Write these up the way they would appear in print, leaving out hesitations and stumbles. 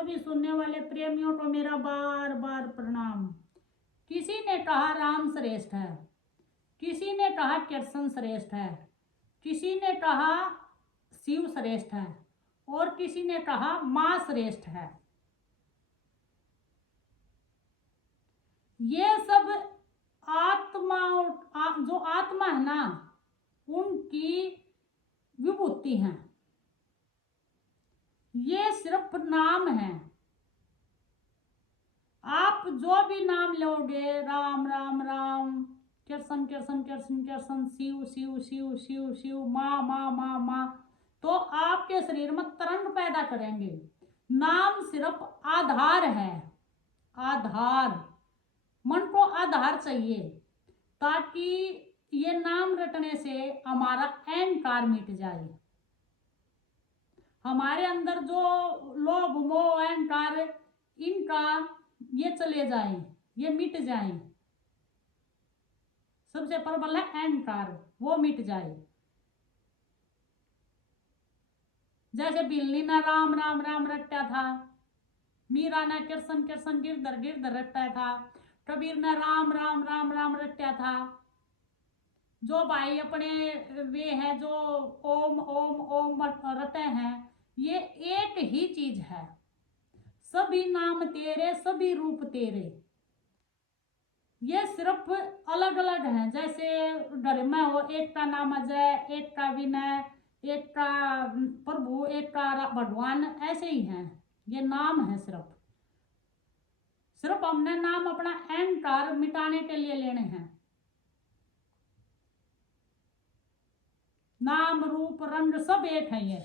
सभी सुनने वाले प्रेमियों को मेरा बार बार प्रणाम। किसी ने कहा राम श्रेष्ठ है, किसी ने कहा कृष्ण श्रेष्ठ है, किसी ने कहा शिव श्रेष्ठ है और किसी ने कहा माँ श्रेष्ठ है। ये सब जो आत्मा है ना, उनकी विभूति है। ये सिर्फ नाम है। आप जो भी नाम लोगे, राम राम राम, कृष्ण कृष्ण कृष्ण कृष्ण, शिव शिव शिव शिव शिव, माँ माँ माँ माँ, तो आपके शरीर में तरंग पैदा करेंगे। नाम सिर्फ आधार है, आधार। मन को आधार चाहिए ताकि ये नाम रटने से हमारा अहंकार मिट जाए। हमारे अंदर जो लोभ मोह अहंकार, इनका ये चले जाए, ये मिट जाए। सबसे प्रबल है अहंकार, वो मिट जाए। जैसे बिल्ली ने राम राम राम रटता था, मीरा ने कृष्ण कृष्ण गिरधर गिरधर रटता था, कबीर ने राम राम राम राम रटता था। जो भाई अपने वे है जो ओम ओम ओम रटे हैं, ये एक ही चीज है। सभी नाम तेरे, सभी रूप तेरे। ये सिर्फ अलग अलग हैं। जैसे घर में हो, एक का नाम अजय, एक का विनय, एक का प्रभु, एक का भगवान, ऐसे ही हैं। ये नाम है। सिर्फ हमने नाम अपना अहंकार मिटाने के लिए लेने हैं। नाम रूप रंग सब एक है ये।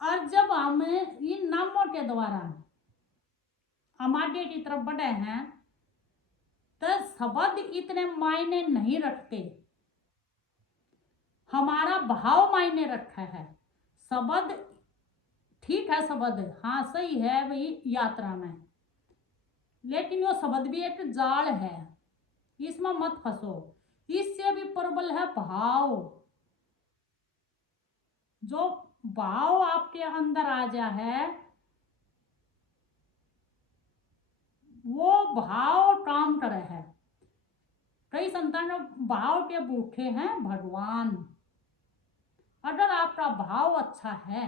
और जब हम इन नामों के द्वारा हम आगे की तरफ बढ़े हैं तो शब्द इतने मायने नहीं रखते, हमारा भाव मायने रखा है। शब्द ठीक है, शब्द हाँ सही है भाई यात्रा में, लेकिन वो शब्द भी एक जाल है, इसमें मत फंसो। इससे भी प्रबल है भाव। जो भाव आपके अंदर आ जा है, वो भाव काम करे है। कई संतान भाव के भूखे हैं भगवान। अगर आपका भाव अच्छा है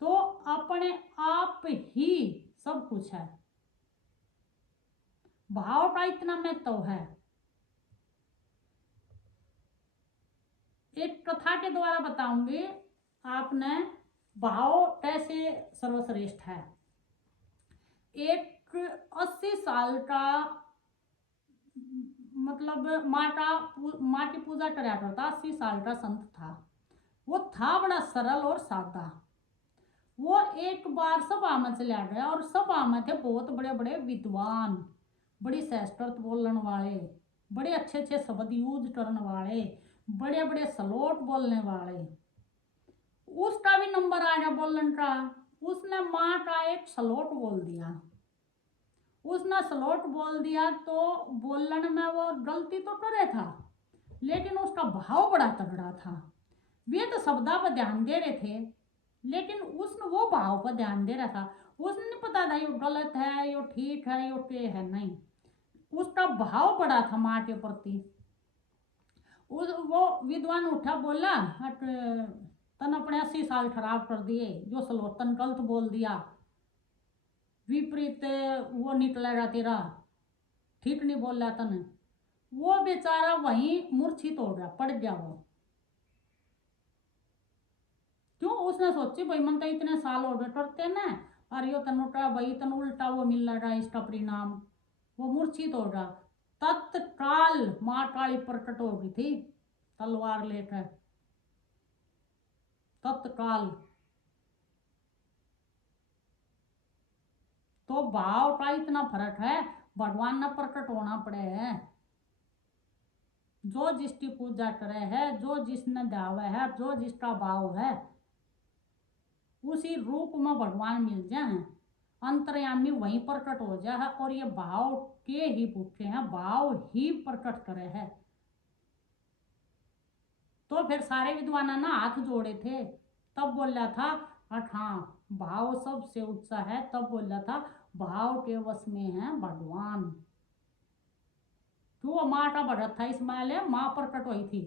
तो अपने आप ही सब कुछ है। भाव का इतना महत्व है। एक कथा के द्वारा बताऊंगी आपने भाव कैसे सर्वश्रेष्ठ है। एक 80 साल का मतलब माँ की पूजा कराया करता 80 साल का संत था। वो था बड़ा सरल और सादा। वो एक बार सभा में चला गया और सभा में थे बहुत बड़े बड़े विद्वान, बड़ी संस्कृत बोलने वाले, बड़े अच्छे अच्छे शब्द यूज करने वाले, बड़े बड़े सलोट बोलने वाले। उसका भी नंबर आ गया बोलने का। उसने माँ का एक सलोट बोल दिया। उसने सलोट बोल दिया तो बोलने में वो गलती तो करे था, लेकिन उसका भाव बड़ा तगड़ा था। वे तो शब्दा पर ध्यान दे रहे थे, लेकिन उसने वो भाव पर ध्यान दे रहा था। उसने नहीं पता था यो गलत है, यो ठीक है, यो के है, नहीं। उसका भाव बड़ा था माँ के प्रति। वो विद्वान उठा बोला, हट तन अपने 80 साल खराब कर दिए, जो सलोतन गलत बोल दिया, विपरीत वो निकलेगा तेरा, ठीक नहीं बोल रहा तन। वो बेचारा वहीं मूर्छित हो गया, पड़ गया वो। क्यों? उसने सोची भाई मन तो इतने साल हो गए करते ना, और यो तनु का भाई तन उल्टा वो मिल रहा है इसका परिणाम। वो मूर्छित हो गया। तत्काल माँ काली प्रकट हो गई थी तलवार लेकर, तत्काल। तो भाव का इतना फर्क है, भगवान ना प्रकट होना पड़े है। जो जिसकी पूजा करे है, जो जिसने ध्यावे है, जो जिसका भाव है, उसी रूप में भगवान मिल जाए, अंतर्यामी वहीं प्रकट हो जाए। और ये भाव के ही भूखे हैं, भाव ही प्रकट करे है। तो फिर सारे विद्वाना ना हाथ जोड़े थे, तब बोला था हाँ भाव सबसे ऊंचा है, तब बोला था भाव के वश में है भगवान। क्यों माँ का बढ़त था इसमाइल है, माँ प्रकट हुई थी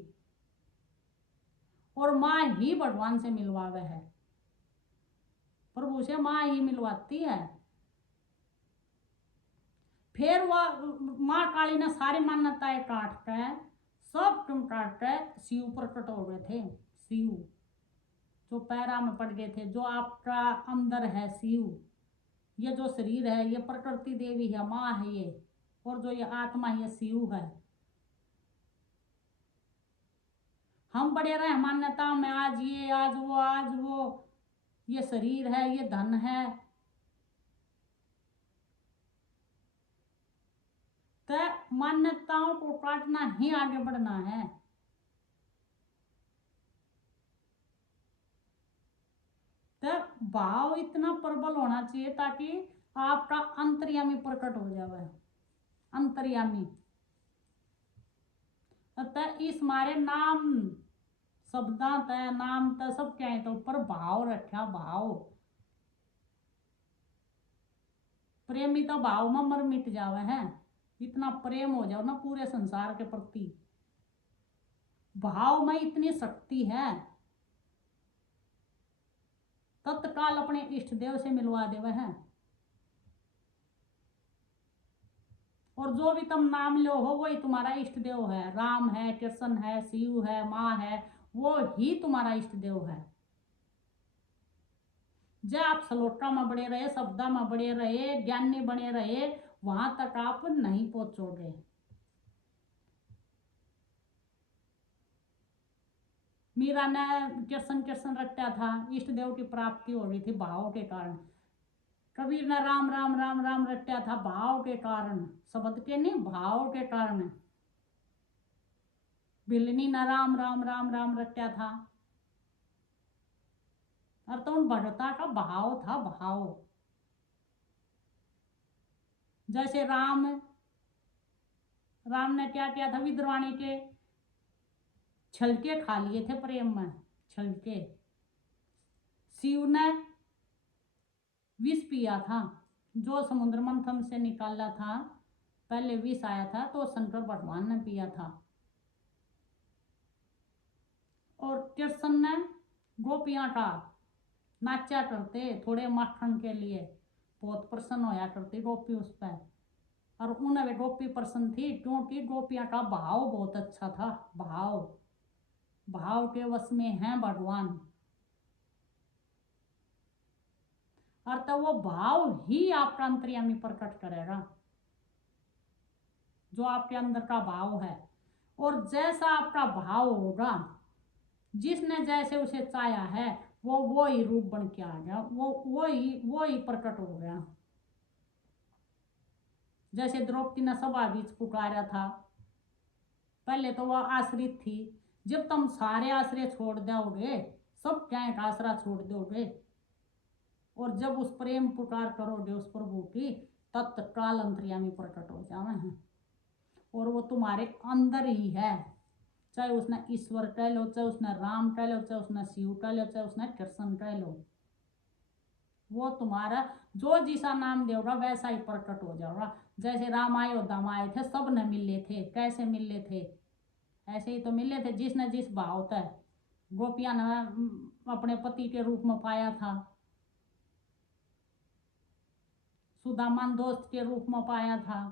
और माँ ही भगवान से मिलवावे है, प्रभु से माँ ही मिलवाती है। फिर वह माँ काली ने सारी मान्यताएं काट कर सब तुम काट कर शिव प्रकट हो गए थे। शिव जो पैरा में पड़ गए थे, जो आपका अंदर है शिव, ये जो शरीर है ये प्रकृति देवी है, माँ है ये, और जो ये आत्मा ये शिव है। हम बड़े रहे मान्यता में, आज ये आज वो, ये शरीर है ये धन है, तो मान्यताओं को काटना ही आगे बढ़ना है। तो भाव इतना प्रबल होना चाहिए ताकि आपका अंतर्यामी प्रकट हो जाए, अंतर्यामी। तो इस मारे नाम शब्दा तय नाम तय सब क्या है, तो ऊपर भाव रखा, भाव प्रेमी तो भाव में मर मिट जावे है, इतना प्रेम हो जाओ ना पूरे संसार के प्रति, भाव में इतनी शक्ति है, तत्काल अपने इष्ट देव से मिलवा देवे है। और जो भी तुम नाम लो हो वही तुम्हारा इष्ट देव है, राम है, कृष्ण है, शिव है, माँ है, वो ही तुम्हारा इष्ट देव है। जब आप सलोटा में बड़े रहे, शब्दा में बड़े रहे, ज्ञानी बने रहे, वहां तक आप नहीं पहुंचोगे। मीरा ने कृष्ण कृष्ण रटा था, इष्ट देव की प्राप्ति हो रही थी भाव के कारण। कबीर ने राम राम राम राम रटा था भाव के कारण, शब्द के नहीं भाव के कारण। बिलनी ने राम राम राम राम रटा था, और तो उन भगता का भाव था, भाव। जैसे राम ने क्या किया था, विद्रवाणी के छलके खा लिए थे प्रेम में, छलके। शिव ने विष पिया था, जो समुद्र मंथन से निकाला था, पहले विष आया था तो शंकर भगवान ने पिया था। और कृष्ण ने गोपियां का नाचा करते थोड़े माखन के लिए, बहुत प्रसन्न होया करती गोपी उस पर, और उन्हें गोपी प्रसन्न थी क्योंकि गोपियां का भाव बहुत अच्छा था। भाव के वश में है भगवान, और तो वो भाव ही आपका अंतर्यामी प्रकट करेगा, जो आपके अंदर का भाव है। और जैसा आपका भाव होगा, जिसने जैसे उसे चाहा है वो ही रूप बन के आ गया, वो ही प्रकट हो गया। जैसे द्रौपदी ने सभा बीच पुकारा था, पहले तो वह आश्रित थी, जब तुम सारे आश्रय छोड़ दोगे, सब क्या का आसरा छोड़ दोगे, और जब उस प्रेम पुकार करोगे उस प्रभु की, तत्काल अंतर्यामी प्रकट हो जावे हैं, और वो तुम्हारे अंदर ही है। चाहे उसने ईश्वर कह लो, चाहे उसने राम कह लो, चाहे उसने शिव कह लो, चाहे उसने कृष्ण कह लो, वो तुम्हारा जो जिसा नाम देगा वैसा ही प्रकट हो जाएगा। जैसे राम अयोध्या में आए थे, सब ने मिले थे, कैसे मिले थे, ऐसे ही तो मिले थे जिसने जिस भाव था। गोपियां ने अपने पति के रूप में पाया था, सुदामान दोस्त के रूप में पाया था।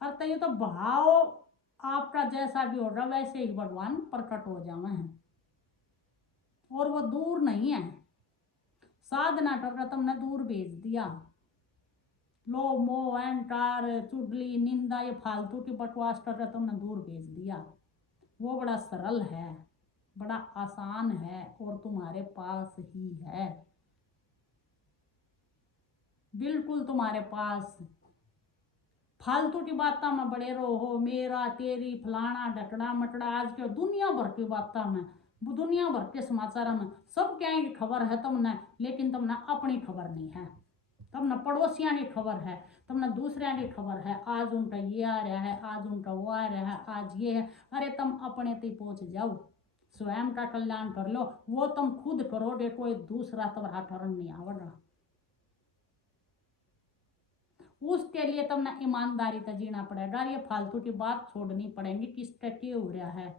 अर्थ ये तो भाव आपका जैसा भी होगा वैसे ही भगवान प्रकट हो जावे हैं, और वो दूर नहीं है। साधना करके तुमने दूर भेज दिया, लोभ मोह अहंकार चुगली निंदा ये फालतू की बकवास करके तुमने दूर भेज दिया। वो बड़ा सरल है, बड़ा आसान है, और तुम्हारे पास ही है, बिल्कुल तुम्हारे पास। फालतू की बातों में बड़े रहो, मेरा तेरी फलाना ढकड़ा मटड़ा, आज के दुनिया भर की बातों में, दुनिया भर के समाचार में सब क्या है खबर है तुमने, लेकिन तुमने अपनी खबर नहीं है। तमने पड़ोसियां की खबर है, तमने दूसरिया की खबर है, आज उनका ये आ रहा है, आज उनका वो आ रहा है, आज ये है। अरे तुम अपने तक पहुंच जाओ, स्वयं का कल्याण कर लो, वो तुम खुद करोगे, कोई दूसरा तुम्हारा टर्न नहीं आवेगा। उसके लिए तुमने ईमानदारी से जीना पड़ेगा, ये फालतू की बात छोड़नी पड़ेगी किसका क्या हो रहा है।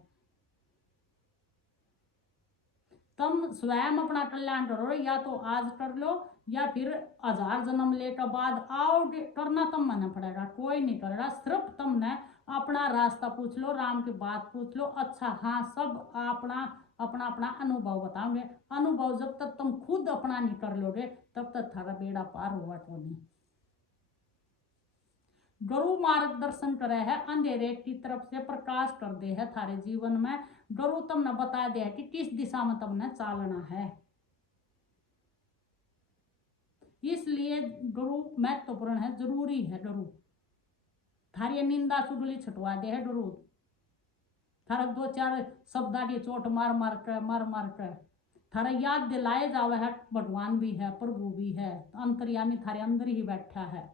तुम स्वयं अपना कल्याण करो, या तो आज कर लो या फिर 1000 जन्म ले के बाद आओगे, करना तुम मना पड़ेगा, कोई नहीं करेगा। सिर्फ तुमने अपना रास्ता पूछ लो, राम की बात पूछ लो। अच्छा हाँ, सब अपना अपना अपना अनुभव बताओगे। अनुभव जब तक तुम खुद अपना नहीं कर लोगे तब तक थारा बेड़ा पार होगा तो नहीं। गुरु मार्गदर्शन करे है, अंधेरे की तरफ से प्रकाश कर दे है थारे जीवन में। गुरु तुमने बता दे है कि किस दिशा में तुमने चालना है। इसलिए गुरु महत्वपूर्ण है, जरूरी है। गुरु थारी निंदा चुगली छुटवा दे है गुरु। थारा 2-4 शब्दा की चोट मार मार कर थारा याद दिलाए जावे है, भगवान भी है, प्रभु भी है, अंतर्यामी थारे अंदर ही बैठा है।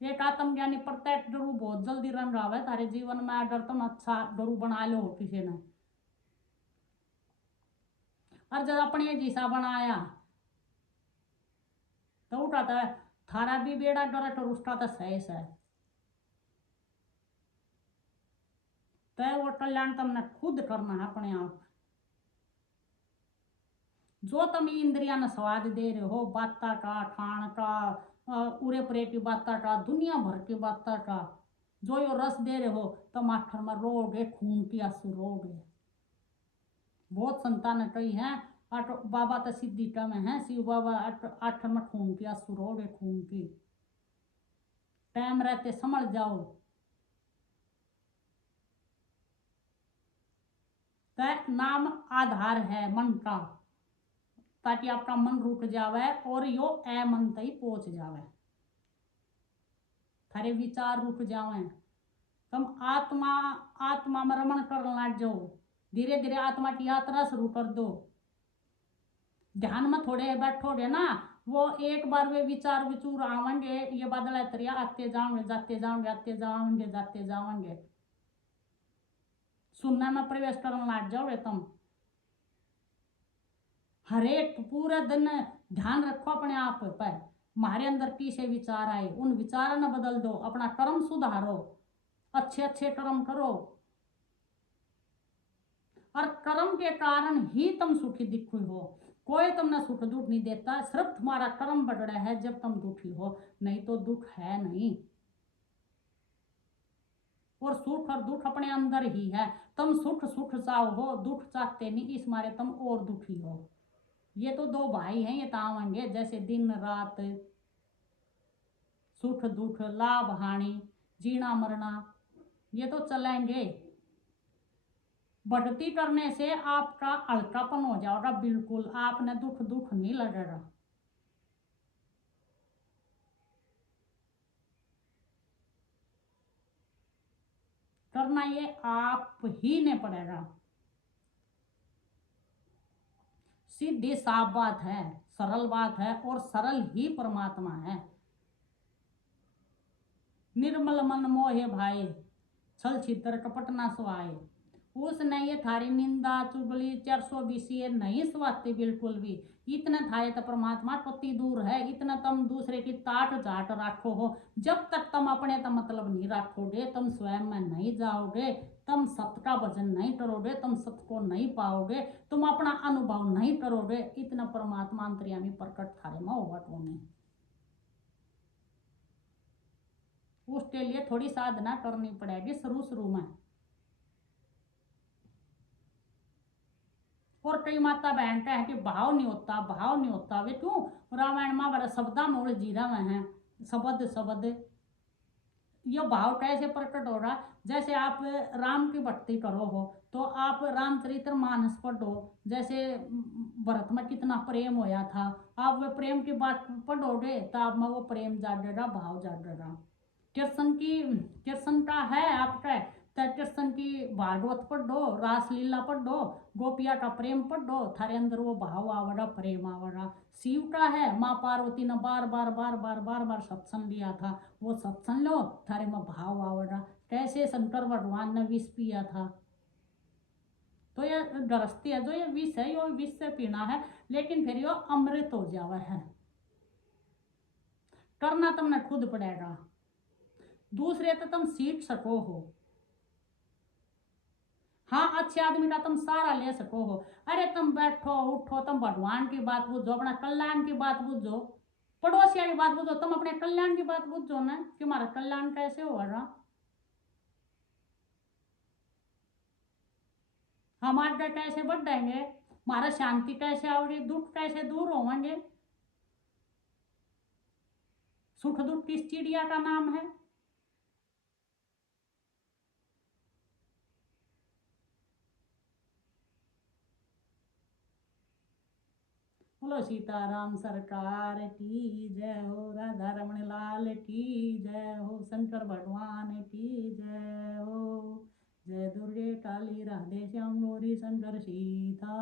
एक आत्मज्ञानी प्रत्येक गुरु बहुत जल्दी रन रहा है तारे जीवन में, अगर तुम अच्छा गुरु बना लो किसी ने। और जब अपने जैसा बनाया तो उठाता है थारा भी बेड़ा डरट और उसका तो सही है। तय वो कल्याण तुमने खुद करना है अपने आप। जो तुम इंद्रिया ने स्वाद दे रहे हो, बाता का, खान का, उरे परे की बाता का, दुनिया भर की बाता का, जो यो रस दे रहे हो, तुम आखिर में रोगे, खून की आंसू रोगे। बहुत संतान कही है, बाबा तो सिद्धि टम है, शिव बाबा आखिर में खून की आंसू रोगे, खून की। टाइम रहते समझ जाओ। तय नाम आधार है मन का, ताकि आपका मन रुक जावे और यो मन तक पहुंच जावे, थारे विचार रुक जावे। तुम आत्मा आत्मा में रमण कर लग जाओ, धीरे धीरे आत्मा की यात्रा शुरू कर दो। ध्यान में थोड़े बैठोगे ना, वो एक बार वे विचार विचूर आवेंगे, ये बादल तरिया आते जाओगे, जाते जाओगे, आते जाओगे, जाते जाओगे। सुनने में प्रवेश करने लग जाओगे तुम। हरेक पूरे दिन ध्यान रखो अपने आप पर, हमारे अंदर किसे विचार आए, उन विचारों न बदल दो, अपना कर्म सुधारो, अच्छे अच्छे कर्म करो। और कर्म के कारण ही तुम सुखी दिखी हो। कोई तुमने सुख दुख नहीं देता, सिर्फ तुम्हारा कर्म बढ़ रहा है जब तुम दुखी हो, नहीं तो दुख है नहीं। और सुख और दुख अपने अंदर ही है। तुम सुख सुख चाहो हो, दुख चाहते नहीं, इस मारे तुम और दुखी हो। ये तो दो भाई हैं, ये तावेंगे जैसे दिन रात, सुख दुख, लाभ हानि, जीना मरना, ये तो चलेंगे। बढ़ती करने से आपका हल्कापन हो जाएगा, बिल्कुल आपने दुख दुख नहीं लगेगा। करना ये आप ही ने पड़ेगा। सीधी साफ बात है, सरल बात है, और सरल ही परमात्मा है। निर्मल मन मोहे भाई, छल छितर कपट ना सुहाए। उसने ये थारी निंदा चुगली 420 ये नहीं स्वाती बिल्कुल भी। इतना थारे तो परमात्मा कति दूर है, इतना तुम दूसरे की ताट जाट रखो हो। जब तक तुम अपने तो मतलब नहीं रखोगे, तुम स्वयं में नहीं जाओगे, तुम सत्य का भजन नहीं करोगे, तुम सत्य को नहीं पाओगे, तुम अपना अनुभव नहीं करोगे, इतना परमात्मा अंतर्यामी प्रकट थारे में होगा तो नहीं। उसके लिए थोड़ी साधना करनी पड़ेगी शुरू शुरू में। और कई माता बहन का है कि भाव नहीं होता, भाव नहीं होता। वे क्यों? रामायण महाभारत शब्दा में जीरा में है, शब्द शब्द। ये भाव कैसे प्रकट हो रहा? जैसे आप राम की भक्ति करो हो तो आप रामचरित्र मानस पढ़ो, जैसे भरत में कितना प्रेम होया था, आप वे प्रेम की बात पढ़ोगे तो आप में वो प्रेम जागेगा, भाव जागेगा। कृष्ण का है आपका कृष्ण की भागवत पढ़ो, रासलीला पढ़ो, गोपिया का प्रेम पढ़ो, थारे अंदर वो भाव आवड़ा, प्रेम आवड़ा। शिव का है, माँ पार्वती ने बार बार बार बार बार बार सत्संग लिया था, वो सत्संग लो, थारे में भाव आवड़ा। कैसे शंकर भगवान ने विष पिया था, तो ये गृहस्थी है, जो ये विष है, ये विष से पीना है, लेकिन फिर ये अमृत हो जावा है। करना तुमने खुद पड़ेगा, दूसरे तो तुम सीख सको हो। हाँ, अच्छे आदमी का तुम सहारा ले सको हो। अरे तुम बैठो उठो, तुम भगवान की बात बुझो, अपना कल्याण की बात बुझो, पड़ोसिया की बात बुझो, तुम अपने कल्याण की बात बुझो ना कि हमारा कल्याण कैसे होगा, हम आगे कैसे बढ़ेंगे, हमारा शांति कैसे आओगी, दुख कैसे दूर होंगे। सुख दुख किस चिड़िया का नाम है। बोलो सीताराम सरकार की जय हो, राधा रमण लाल की जय हो, शंकर भगवान की जय हो। जय दुर्गे काली राधे श्याम गौरी शंकर सीता